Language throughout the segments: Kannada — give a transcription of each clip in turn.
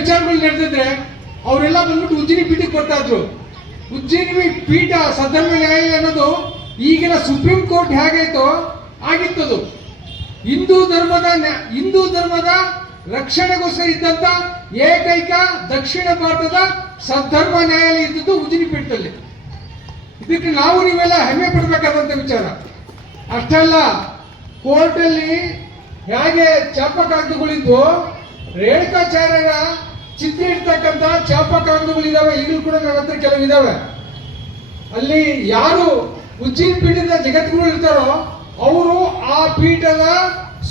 ವಿಚಾರಗಳು ನಡೆದಿದ್ರೆ ಅವರೆಲ್ಲ ಬಂದ್ಬಿಟ್ಟು ಉಜ್ಜಿನಿ ಪೀಠಕ್ಕೆ ಬರ್ತಾ ಇದ್ರು. ಉಜ್ಜಿನಿ ಪೀಠ ಸದ್ಧರ್ಮ ನ್ಯಾಯಾಲಯ ಅನ್ನೋದು ಈಗಿನ ಸುಪ್ರೀಂ ಕೋರ್ಟ್ ಹೇಗಾಯ್ತೋ ಆಗಿತ್ತದು. ಹಿಂದೂ ಧರ್ಮದ ರಕ್ಷಣೆಗೋಸ್ಕರ ಇದ್ದಂತ ಏಕೈಕ ದಕ್ಷಿಣ ಭಾರತದ ಸದ್ಧರ್ಮ ನ್ಯಾಯಾಲಯ ಇದ್ದದ್ದು ಉಜ್ಜಿನಿ ಪೀಠದಲ್ಲಿ. ಇದಕ್ಕೆ ನಾವು ನೀವೆಲ್ಲ ಹೆಮ್ಮೆ ಪಡಬೇಕಾದಂತ ವಿಚಾರ. ಅಷ್ಟಲ್ಲ, ಕೋರ್ಟಲ್ಲಿ ಹೇಗೆ ಚಾಪಕಾಗ್ದಗಳಿದ್ವು, ರೇಣುಕಾಚಾರ್ಯರ ಚಿತ್ರ ಇರ್ತಕ್ಕಂಥ ಚಾಪಕಾಗ್ದಗಳಿದಾವೆ, ಈಗಲೂ ಕೂಡ ನನ್ನ ಹತ್ರ ಕೆಲವು ಇದಾವೆ. ಅಲ್ಲಿ ಯಾರು ಉಜ್ಜಿನಿ ಪೀಠದ ಜಗದ್ಗುರು ಇರ್ತಾರೋ ಅವರು ಆ ಪೀಠದ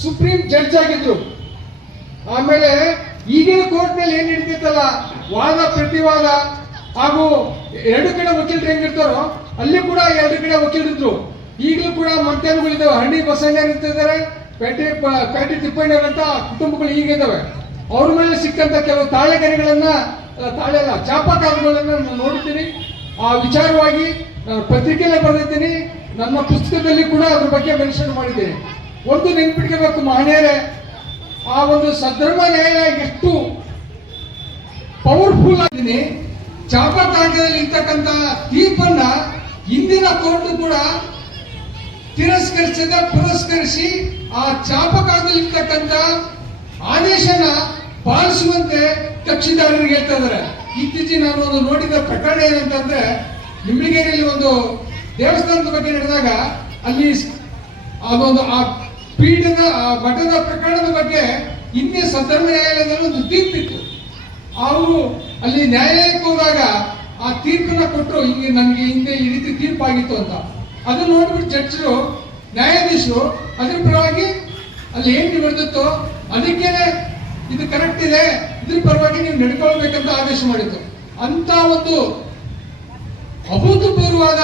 ಸುಪ್ರೀಂ ಜಡ್ಜ್ ಆಗಿದ್ರು. ಆಮೇಲೆ ಈಗಿನ ಕೋರ್ಟ್ ನಲ್ಲಿ ಏನ್ ನಡೀತೈತಲ್ಲ, ವಾದ ಪ್ರತಿವಾದ ಹಾಗೂ ಎರಡು ಕಡೆ ವಕೀಲರು ಹೆಂಗಿರ್ತಾರೋ ಅಲ್ಲಿ ಕೂಡ ಎರಡು ಕಡೆ ವಕೀಲರಿದ್ರು. ಈಗಲೂ ಕೂಡ ಮಂತ್ಯಾನುಗಳಿದ್ದಾವೆ. ಹಳ್ಳಿ ಬಸಣ್ಣ ಇರ್ತಿದ್ದಾರೆ, ಪೇಟೆ ತಿಪ್ಪಣ್ಣರಂತ ಕುಟುಂಬಗಳು ಈಗಿದ್ದಾವೆ. ಅವ್ರ ಮೇಲೆ ಸಿಕ್ಕಂತ ಕೆಲವು ಚಾಪಕಾಗ್ದಗಳನ್ನ ನೋಡಿದ್ದೀನಿ. ಆ ವಿಚಾರವಾಗಿ ನಾನು ಪತ್ರಿಕೆಯಲ್ಲೇ ಬರೆದಿದ್ದೀನಿ, ನನ್ನ ಪುಸ್ತಕದಲ್ಲಿ ಕೂಡ ಅದ್ರ ಬಗ್ಗೆ ಮೆನ್ಷನ್ ಮಾಡಿದ್ದೇನೆ. ಒಂದು ನೆನ್ಪಿಟ್ಕೋಬೇಕು ಮಹನೀಯರೇ, ಆ ಒಂದು ಸದ್ಧರ್ಮ ನ್ಯಾಯಾಲಯ ಎಷ್ಟು ಪವರ್ಫುಲ್ ಆಗಿದ್ದೀನಿ. ಚಾಪಕಾಗ್ದದಲ್ಲಿ ಇರ್ತಕ್ಕಂಥ ತೀರ್ಪನ್ನ ಹಿಂದಿನ ಕೋರ್ಟ್ ಕೂಡ ಪುರಸ್ಕರಿಸಿ ಆ ಚಾಪಕಾಗ್ದಲ್ಲಿ ಇರ್ತಕ್ಕಂಥ ಆದೇಶನ ಪಾಲಿಸುವಂತೆ ಕಕ್ಷಿದಾರರಿಗೆ ಹೇಳ್ತಾ ಇದ್ದಾರೆ. ಇತ್ತೀಚೆಗೆ ನಾನು ಒಂದು ನೋಡಿದ ಪ್ರಕರಣ ಏನಂತಂದ್ರೆ, ನಿಂಬಳಿಗೇರಿಯಲ್ಲಿ ಒಂದು ದೇವಸ್ಥಾನದ ಬಗ್ಗೆ ನಡೆದಾಗ ಅಲ್ಲಿ ಅದೊಂದು ಆ ಪೀಠದ ಮಠದ ಪ್ರಕರಣದ ಬಗ್ಗೆ ಹಿಂದೆ ಸದ್ಧರ್ಮ ನ್ಯಾಯಾಲಯದಲ್ಲಿ ಒಂದು ತೀರ್ಪಿತ್ತು. ಅವರು ಅಲ್ಲಿ ನ್ಯಾಯಾಲಯಕ್ಕೆ ಹೋದಾಗ ಆ ತೀರ್ಪನ್ನ ಕೊಟ್ಟರು, ಹಿಂಗೆ ನನಗೆ ಹಿಂದೆ ಈ ರೀತಿ ತೀರ್ಪಾಗಿತ್ತು ಅಂತ. ಅದನ್ನ ನೋಡ್ಬಿಟ್ಟು ಜಡ್ಜರು, ನ್ಯಾಯಾಧೀಶರು ಅದ್ರ ಪರವಾಗಿ ಅಲ್ಲಿ ಏನ್ ನಡೆದಿತ್ತು ಅದಕ್ಕೇನೆ ಇದು ಕರೆಕ್ಟ್ ಇದೆ, ಇದ್ರ ಪರವಾಗಿ ನೀವು ನಡ್ಕೊಳ್ಬೇಕಂತ ಆದೇಶ ಮಾಡಿತ್ತು. ಅಂತ ಒಂದು ಅಭೂತಪೂರ್ವವಾದ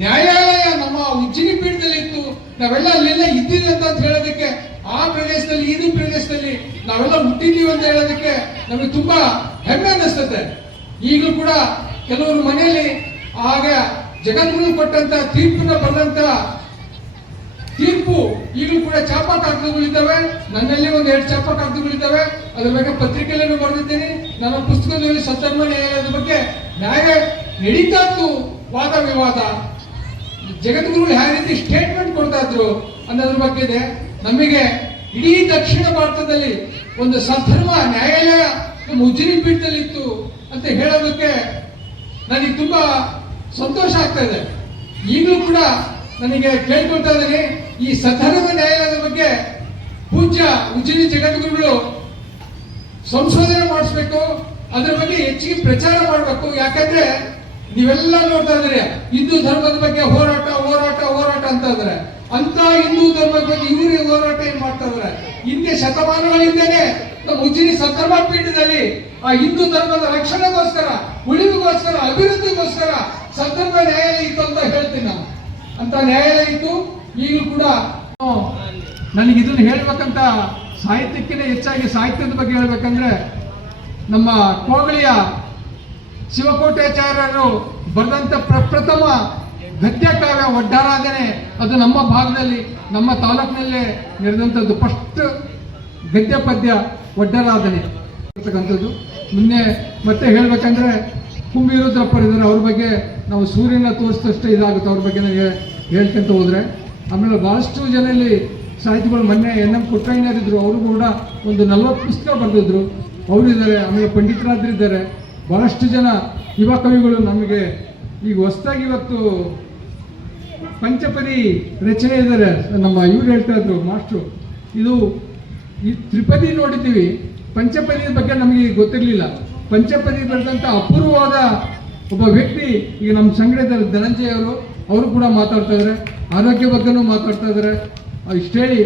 ನ್ಯಾಯಾಲಯ ನಮ್ಮ ಉಜ್ಜಿನಿ ಪೀಠದಲ್ಲಿ ಇತ್ತು. ನಾವೆಲ್ಲ ಅಲ್ಲೆಲ್ಲ ಇದ್ದೀವಿ ಅಂತ ಹೇಳೋದಕ್ಕೆ, ಆ ಪ್ರದೇಶದಲ್ಲಿ ಈ ಪ್ರದೇಶದಲ್ಲಿ ನಾವೆಲ್ಲ ಹುಟ್ಟಿದೀವಿ ಅಂತ ಹೇಳೋದಕ್ಕೆ ನಮಗೆ ತುಂಬಾ ಹೆಮ್ಮೆ ಅನ್ನಿಸ್ತದೆ. ಈಗಲೂ ಕೂಡ ಕೆಲವರು ಮನೆಯಲ್ಲಿ ಆಗ ಜಗದ್ಗುರು ಕೊಟ್ಟಂತ ತೀರ್ಪನ್ನ ಬರೆದಂತ ತೀರ್ಪು ಈಗಲೂ ಕೂಡ ಚಾಪಕಾಗ್ದಗಳಿದ್ದಾವೆ. ನನ್ನಲ್ಲಿ ಒಂದು 2 ಚಾಪಕಾಗ್ದಗಳಿದ್ದಾವೆ. ಅದ್ರ ಬಗ್ಗೆ ಪತ್ರಿಕೆಯಲ್ಲೂ ಬರೆದಿದ್ದೀನಿ. ನನ್ನ ಪುಸ್ತಕದಲ್ಲಿ ಸದ್ಧರ್ಮ ನ್ಯಾಯಾಲಯದ ಬಗ್ಗೆ ನ್ಯಾಯ ನಡೀತಾ ಇತ್ತು, ವಾದ ವಿವಾದ. ಜಗದ್ಗುರು ಯಾವ ರೀತಿ ಸ್ಟೇಟ್ಮೆಂಟ್ ಕೊಡ್ತಾ ಇದ್ರು ಅನ್ನೋದ್ರ ಬಗ್ಗೆ ಇದೆ. ನಮಗೆ ಇಡೀ ದಕ್ಷಿಣ ಭಾರತದಲ್ಲಿ ಒಂದು ಸದ್ಧರ್ಮ ನ್ಯಾಯಾಲಯ ನಮ್ಮ ಉಜ್ಜಿನಿ ಪೀಠದಲ್ಲಿ ಇತ್ತು ಅಂತ ಹೇಳೋದಕ್ಕೆ ನನಗೆ ತುಂಬಾ ಸಂತೋಷ ಆಗ್ತಾ ಇದೆ. ಈಗಲೂ ಕೂಡ ನನಗೆ ಕೇಳ್ಕೊಳ್ತಾ ಇದ್ದೀನಿ, ಈ ಸದ್ಧರ್ಮ ನ್ಯಾಯಾಲಯದ ಬಗ್ಗೆ ಪೂಜ್ಯ ಉಜ್ಜಿನಿ ಜಗದ್ಗುರುಗಳು ಸಂಶೋಧನೆ ಮಾಡಿಸ್ಬೇಕು, ಅದರ ಬಗ್ಗೆ ಹೆಚ್ಚಿಗೆ ಪ್ರಚಾರ ಮಾಡಬೇಕು. ಯಾಕಂದ್ರೆ ನೀವೆಲ್ಲ ನೋಡ್ತಾ ಇದ್ದೀರಿ, ಹಿಂದೂ ಧರ್ಮದ ಬಗ್ಗೆ ಹೋರಾಟ ಅಂತ ಇದ್ದಾರೆ. ಅಂತ ಹಿಂದೂ ಧರ್ಮದ ಬಗ್ಗೆ ಇವರು ಹೋರಾಟ ಏನ್ ಮಾಡ್ತಾ ಇದ್ದಾರೆ? ಹಿಂದೆ ಶತಮಾನಗಳಿಂದನೇ ನಮ್ಮ ಉಜ್ಜಿನಿ ಸದ್ಧರ್ಮ ಪೀಠದಲ್ಲಿ ಆ ಹಿಂದೂ ಧರ್ಮದ ರಕ್ಷಣೆಗೋಸ್ಕರ, ಉಳಿವಿಗೋಸ್ಕರ, ಅಭಿವೃದ್ಧಿಗೋಸ್ಕರ ಸದ್ಧರ್ಮ ನ್ಯಾಯಾಲಯ ಇತ್ತು ಅಂತ ಹೇಳ್ತೀನಿ ನಾನು. ಅಂತ ನ್ಯಾಯಾಲಯ ಇತ್ತು. ಈಗಲೂ ಕೂಡ ನನಗೆ ಇದನ್ನು ಹೇಳ್ಬೇಕಂತ ಸಾಹಿತ್ಯಕ್ಕಿಂತ ಹೆಚ್ಚಾಗಿ ಸಾಹಿತ್ಯದ ಬಗ್ಗೆ ಹೇಳ್ಬೇಕಂದ್ರೆ, ನಮ್ಮ ಕೋಗಳಿಯ ಶಿವಕೋಟ್ಯಾಚಾರ್ಯರು ಬರೆದಂತ ಪ್ರಪ್ರಥಮ ಗದ್ಯ ಕಾವ್ಯ ಒಡ್ಡಾರಾಧನೆ, ಅದು ನಮ್ಮ ಭಾಗದಲ್ಲಿ ನಮ್ಮ ತಾಲೂಕಿನಲ್ಲೇ ನಡೆದಂಥದ್ದು. ಫಸ್ಟ್ ಗದ್ಯ ಪದ್ಯ ಒಡ್ಡರಾಧನೆ ಇರ್ತಕ್ಕಂಥದ್ದು. ಮೊನ್ನೆ ಮತ್ತೆ ಹೇಳ್ಬೇಕಂದ್ರೆ ಕುಂಬಿರುದ್ರಪ್ಪರು ಇದ್ದಾರೆ, ಅವ್ರ ಬಗ್ಗೆ ನಾವು ಸೂರ್ಯನ ತೋರಿಸಿದಷ್ಟೇ ಇದಾಗುತ್ತೆ. ಅವ್ರ ಬಗ್ಗೆ ನನಗೆ ಹೇಳ್ಕೊಂತ ಹೋದ್ರೆ, ಆಮೇಲೆ ಬಹಳಷ್ಟು ಜನ ಇಲ್ಲಿ ಸಾಹಿತಿಗಳು, ಮೊನ್ನೆ NM ಪುಟ್ಟಯ್ಯನವರಿದ್ರು, ಅವರು ಕೂಡ ಒಂದು 40 ಪುಸ್ತಕ ಬರೆದಿದ್ರು, ಅವರಿದ್ದಾರೆ. ಆಮೇಲೆ ಪಂಡಿತರಾದ್ರಿದ್ದಾರೆ, ಬಹಳಷ್ಟು ಜನ ಯುವ ಕವಿಗಳು ನಮಗೆ ಈಗ ಹೊಸದಾಗಿ ಇವತ್ತು ಪಂಚಪದಿ ರಚನೆ ಇದ್ದಾರೆ. ನಮ್ಮ ಇವ್ರು ಹೇಳ್ತಾ ಇದ್ರು ಮಾಸ್ಟ್ರು, ಇದು ಈ ತ್ರಿಪದಿ ನೋಡಿದ್ದೀವಿ, ಪಂಚಪದಿ ಬಗ್ಗೆ ನಮಗೆ ಗೊತ್ತಿರಲಿಲ್ಲ. ಪಂಚಪದಿ ಬರೆದಂಥ ಅಪೂರ್ವವಾದ ಒಬ್ಬ ವ್ಯಕ್ತಿ ಈಗ ನಮ್ಮ ಸಂಘಟನೆ ಧನಂಜಯ ಅವರು ಕೂಡ ಮಾತಾಡ್ತಾ ಇದ್ದಾರೆ, ಆರೋಗ್ಯ ಬಗ್ಗೆನೂ ಮಾತಾಡ್ತಾ ಇದ್ದಾರೆ. ಇಷ್ಟು ಹೇಳಿ